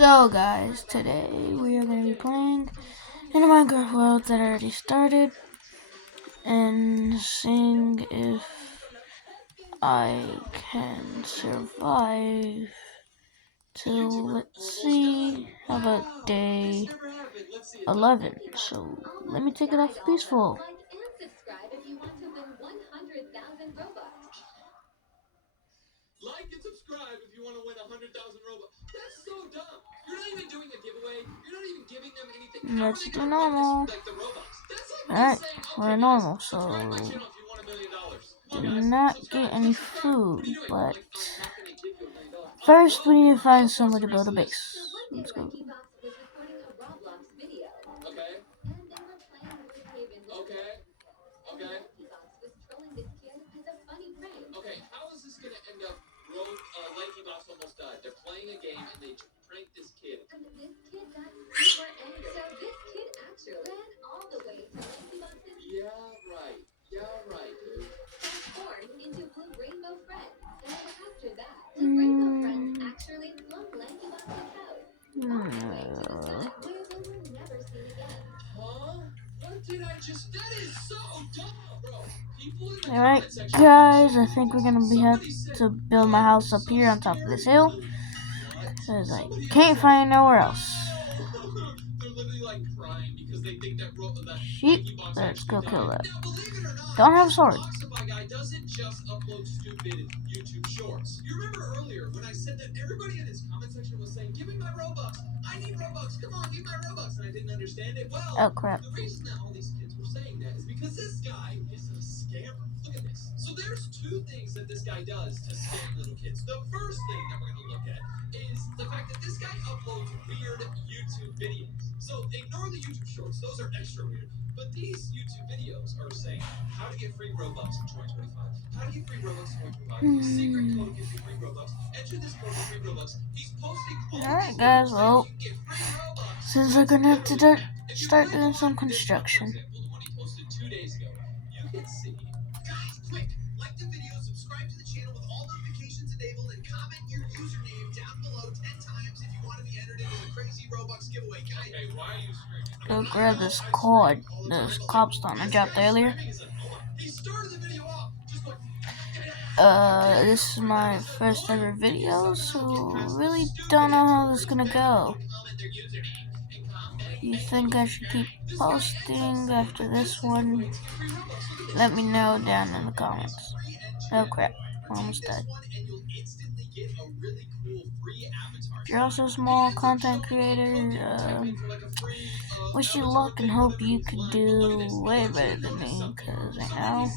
So guys, today we are going to be playing in a Minecraft world that I already started and seeing if I can survive till, let's see, how about day 11. So let me take it off peaceful. Like and subscribe if you want to win 100,000 Robux. That's so dumb. You're not even doing a giveaway. You're not even giving them anything. How are Let's they do going to win this? normal. Like the Robux. That's like me Alright, saying, we're okay, guys, normal, subscribe to my so channel if you want $1 million. Come on, do guys, not subscribe. get any Click subscribe. What food, are you doing? but Like, I'm not going to give you $1 million. I first we will. need to I'll find somewhere post to the rest build a of this. base. Let's go. Okay. Okay. Okay. Okay, how is this gonna end up? Lanky Boss almost died. They're playing a game and they pranked this kid. Yeah, right. Yeah, right, dude. Huh? What did I just? That is so dumb, bro. People in the Alright, comment section. guys, I think we're gonna have to build my house up here on top of this hill. Because I can't find nowhere else. They're literally like crying because they think that Sheep, let's go kill that. Now, believe it or not, Don't have a this sword. Boxify guy doesn't just upload stupid YouTube shorts. You remember earlier when I said that everybody in his comment section was saying, "Give me my Robux. I need Robux. Come on, give my Robux," and I didn't understand it. Well, Oh crap. the reason that all these kids were saying that is because this guy is a scammer. Look at this. So there's two things that this guy does to scam little kids. The first thing that we're gonna look at is the fact that this guy uploads weird YouTube videos. So ignore the YouTube shorts; those are extra weird. But these YouTube videos are saying how to get free Robux in 2025, how to get free Robux in 2025, secret code to get you free Robux, enter this code for free Robux. He's posting all Alright these guys, videos saying well, you can get free Robux. since I'm gonna have to start doing some construction. For example, the one he posted 2 days ago, you can see. Guys, quick! Like the video, subscribe to the channel with all notifications enabled, and comment your username down below 10 times if you want to be entered into the crazy Robux giveaway. Guys, okay, why are you streaming? Go grab this cord, this cobblestone I dropped earlier. This is my first ever video, so really don't know how this is gonna go. If you think I should keep posting after this one, let me know down in the comments. Oh crap, almost dead. If you're also a small content creator, wish you luck and hope you could do way better than me, because right now,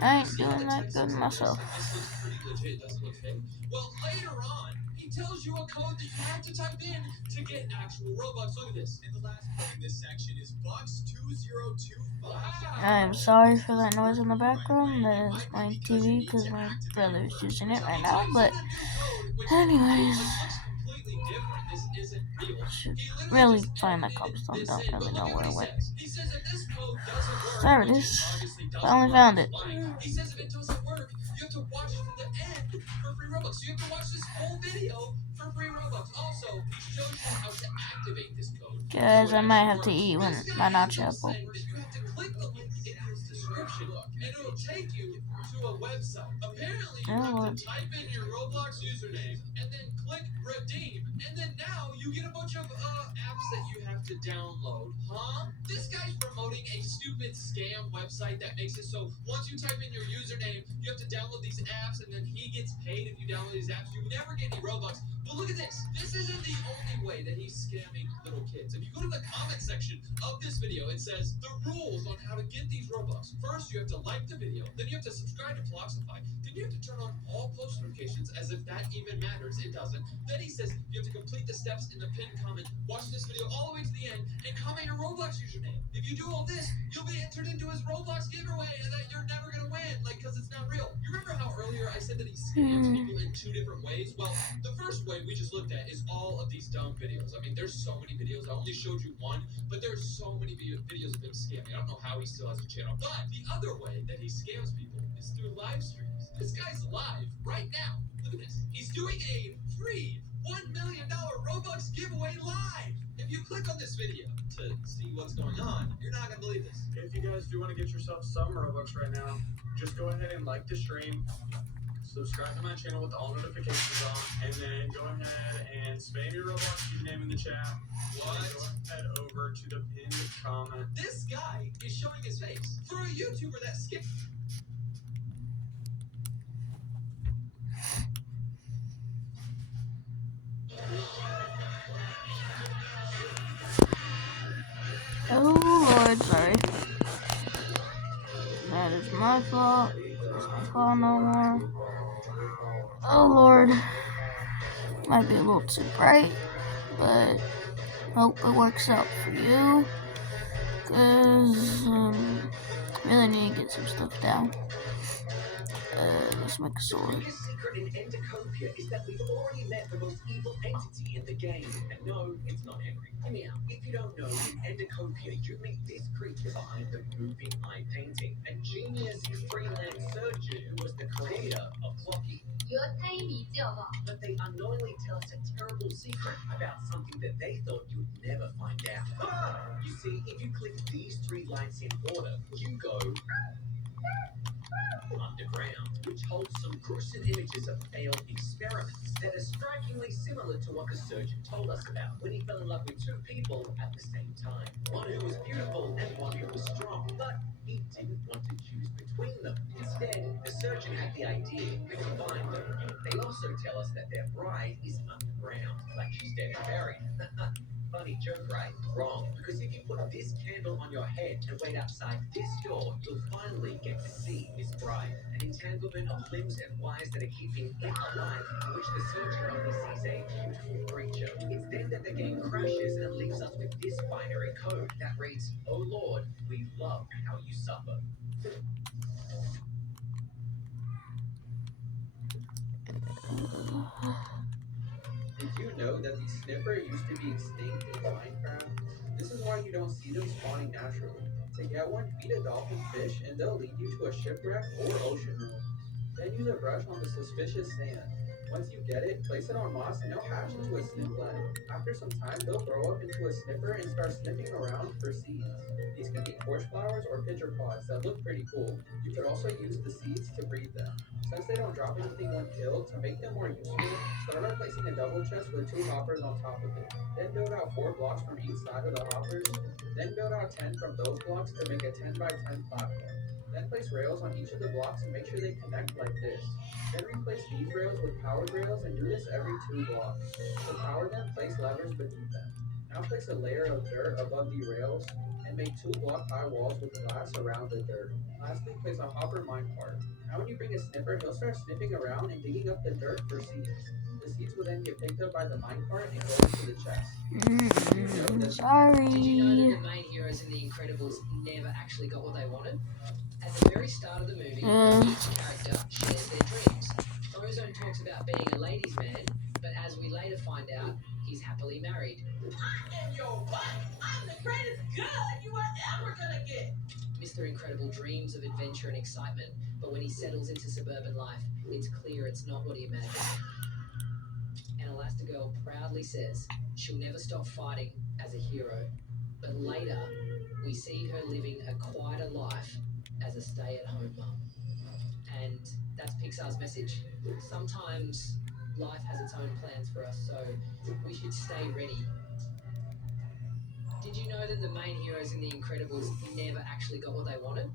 I ain't doing that good myself. This looks pretty legit, doesn't look fake. Well, later on, he tells you a code that you have to type in to get actual Robux. Look at this. And the last code in this section is Bucks2025. I'm sorry for that noise in the background. That is my TV because my brother's using it right now. But anyways, should really find that cobblestone. Don't really know where it went. There it is. Finally found it. He says if it doesn't work, you have to watch to the end for free Robux. So you have to watch this whole video for free Robux. Also, he shows you how to activate this code. Guys, I might have to eat when my nacho apple. You have to click the link in his description, and it'll take you to a website. Apparently, you have to type in your Roblox username and then click redeem, and then now you get a bunch of apps that you have to download. Huh? This guy's promoting a stupid scam website that makes it so once you type in your username, you have to download these apps, and then he gets paid if you download these apps. You never get any Robux. But look at this. This isn't the only way that he's scamming little kids. If you go to the comment section of this video, it says the rules on how to get these Robux. First, you have to like the video. Then you have to subscribe to Bloxify. Then you have to turn on all post notifications as if that even matters. It doesn't. Then he says you have to complete the steps in the pinned comment. Watch this video all the way to the end and comment your Roblox username. If you do all this, you'll be entered into his Roblox giveaway and that you're never going to win, because it's not real. You remember how earlier I said that he scams people in two different ways? Well, the first way we just looked at is all of these dumb videos. I mean, there's so many videos. I only showed you one, but there's so many videos of him scamming. I don't know how he still has a channel. But the other way that he scams people is through live streams. This guy's live right now. Look at this. He's doing a free $1 million Robux giveaway live. If you click on this video to see what's going on, you're not gonna believe this. If you guys do want to get yourself some Robux right now, just go ahead and like the stream, subscribe to my channel with all notifications on, and then go ahead and spam your Roblox username in the chat. What? And go ahead over to the pinned comment. This guy is showing his face. For a YouTuber that skipped. Oh Lord, sorry. That is my fault. It's my fault no more. Oh Lord. Might be a little too bright, but hope it works out for you. Cause really need to get some stuff down. Let's make a sword. The biggest secret in Endocopia is that we've already met the most evil entity in the game. And no, it's not Henry. Hear me out. If you don't know, in Endocopia, you meet this creature behind the moving eye painting, a genius freelance surgeon who was the creator of Clocky. But they unknowingly tell us a terrible secret about something that they thought you'd never find out. You see, if you click these 3 lights in order, you go underground, which holds some gruesome images of failed experiments that are strikingly similar to what the surgeon told us about when he fell in love with 2 people at the same time. One who was beautiful and one who was strong, but he didn't want to choose between them. Instead, the surgeon had the idea to combine them. They also tell us that their bride is underground, like she's dead and buried. Funny joke, right? Wrong. Because if you put this candle on your head and wait outside this door, you'll finally get to see Miss Bride, an entanglement of limbs and wires that are keeping it alive, in which the surgeon only sees a beautiful creature. It's then that the game crashes and it leaves us with this binary code that reads, "Oh Lord, we love how you suffer." Did you know that the sniffer used to be extinct in Minecraft? This is why you don't see them spawning naturally. To get one, feed a dolphin fish and they'll lead you to a shipwreck or ocean ruins. Then use a brush on the suspicious sand. Once you get it, place it on moss and it'll hatch into a snifflet. After some time, they'll grow up into a sniffer and start sniffing around for seeds. These could be torch flowers or pitcher pods that look pretty cool. You could also use the seeds to breed them. Since they don't drop anything when killed, to make them more useful, start by placing a double chest with 2 hoppers on top of it. Then build out 4 blocks from each side of the hoppers. Then build out 10 from those blocks to make a 10 by 10 platform. Then place rails on each of the blocks and make sure they connect like this. Then replace these rails with powered rails and do this every 2 blocks. To power them, place levers beneath them. Now place a layer of dirt above the rails and make 2 block high walls with glass around the dirt. Lastly, place a hopper minecart. Now when you bring a sniffer, he'll start sniffing around and digging up the dirt for seeds. The seeds will then get picked up by the minecart and go into the chest. Sorry. Did you know that the main heroes in The Incredibles never actually got what they wanted? At the very start of the movie, each character shares their dreams. Frozone talks about being a ladies' man, but as we later find out, he's happily married. I am your wife. I'm the greatest good you are ever gonna get. Mr. Incredible dreams of adventure and excitement, but when he settles into suburban life, it's clear it's not what he imagined. And Elastigirl proudly says she'll never stop fighting as a hero, but later we see her living a quieter life as a stay-at-home mum. And that's Pixar's message. Sometimes life has its own plans for us, so we should stay ready. Did you know that the main heroes in The Incredibles never actually got what they wanted?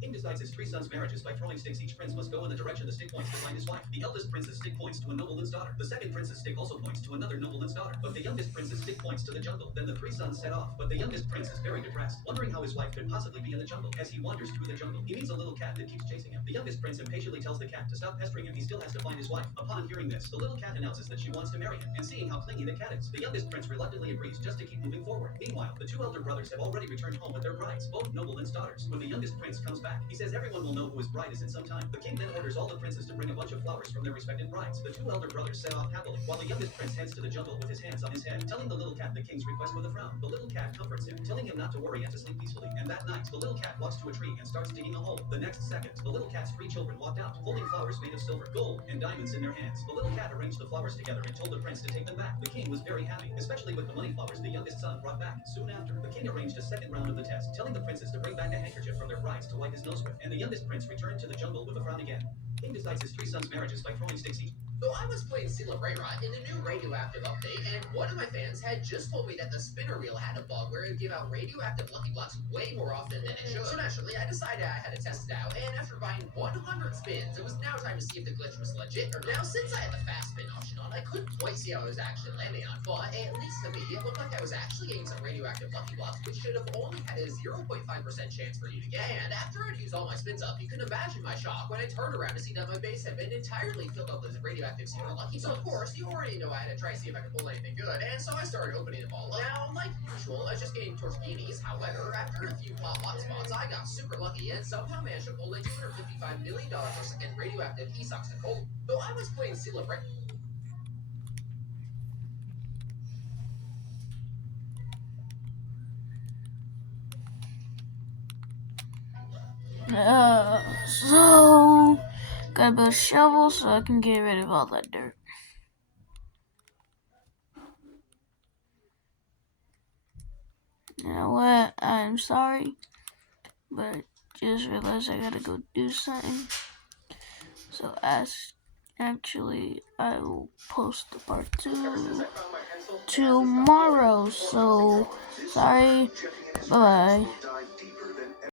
King decides his 3 sons' marriages by throwing sticks. Each prince must go in the direction the stick points to find his wife. The eldest prince's stick points to a nobleman's daughter. The second prince's stick also points to another nobleman's daughter. But the youngest prince's stick points to the jungle. Then the 3 sons set off. But the youngest prince is very depressed, wondering how his wife could possibly be in the jungle. As he wanders through the jungle, he meets a little cat that keeps chasing him. The youngest prince impatiently tells the cat to stop pestering him. He still has to find his wife. Upon hearing this, the little cat announces that she wants to marry him. And seeing how clingy the cat is, the youngest prince reluctantly agrees just to keep moving forward. Meanwhile, the 2 elder brothers have already returned home with their brides, both noblemen's daughters. When the youngest prince comes back, he says everyone will know who his bride is in some time. The king then orders all the princes to bring a bunch of flowers from their respective brides. The 2 elder brothers set off happily, while the youngest prince heads to the jungle with his hands on his head, telling the little cat the king's request with a frown. The little cat comforts him, telling him not to worry and to sleep peacefully. And that night, the little cat walks to a tree and starts digging a hole. The next second, the little cat's 3 children walked out, holding flowers made of silver, gold, and diamonds in their hands. The little cat arranged the flowers together and told the prince to take them back. The king was very happy, especially with the money flowers the youngest son brought back. Soon after, the king arranged a second round of the test, telling the princes to bring back a handkerchief from their brides to wipe his nose with. And the youngest prince returned to the jungle with a frown again. King decides his 3 sons' marriages by throwing sticks each. So I was playing Celebrera in the new radioactive update, and one of my fans had just told me that the spinner wheel had a bug where it would give out radioactive Lucky Blocks way more often than it should. So naturally, I decided I had to test it out, and after buying 100 spins, it was now time to see if the glitch was legit or not. Now, since I had the fast spin option on, I couldn't quite see how I was actually landing on, but at least to me, it looked like I was actually getting some radioactive Lucky Blocks, which should have only had a 0.5% chance for you to get. And after I'd used all my spins up, you can imagine my shock when I turned around to see that my base had been entirely filled up with radioactive Super Lucky Blocks. So of course, you already know I had to try to see if I could pull anything good, and so I started opening them all up. Now, like usual, I was just getting tortinis. However, after a few pop spots, I got super lucky and somehow managed to pull a $255 million per second radioactive Esox and Cold. So I was playing Celebrate. So gotta build a shovel so I can get rid of all that dirt. You know what? I'm sorry, but just realized I gotta go do something. So actually, I will post the part 2 tomorrow. So sorry. Bye bye.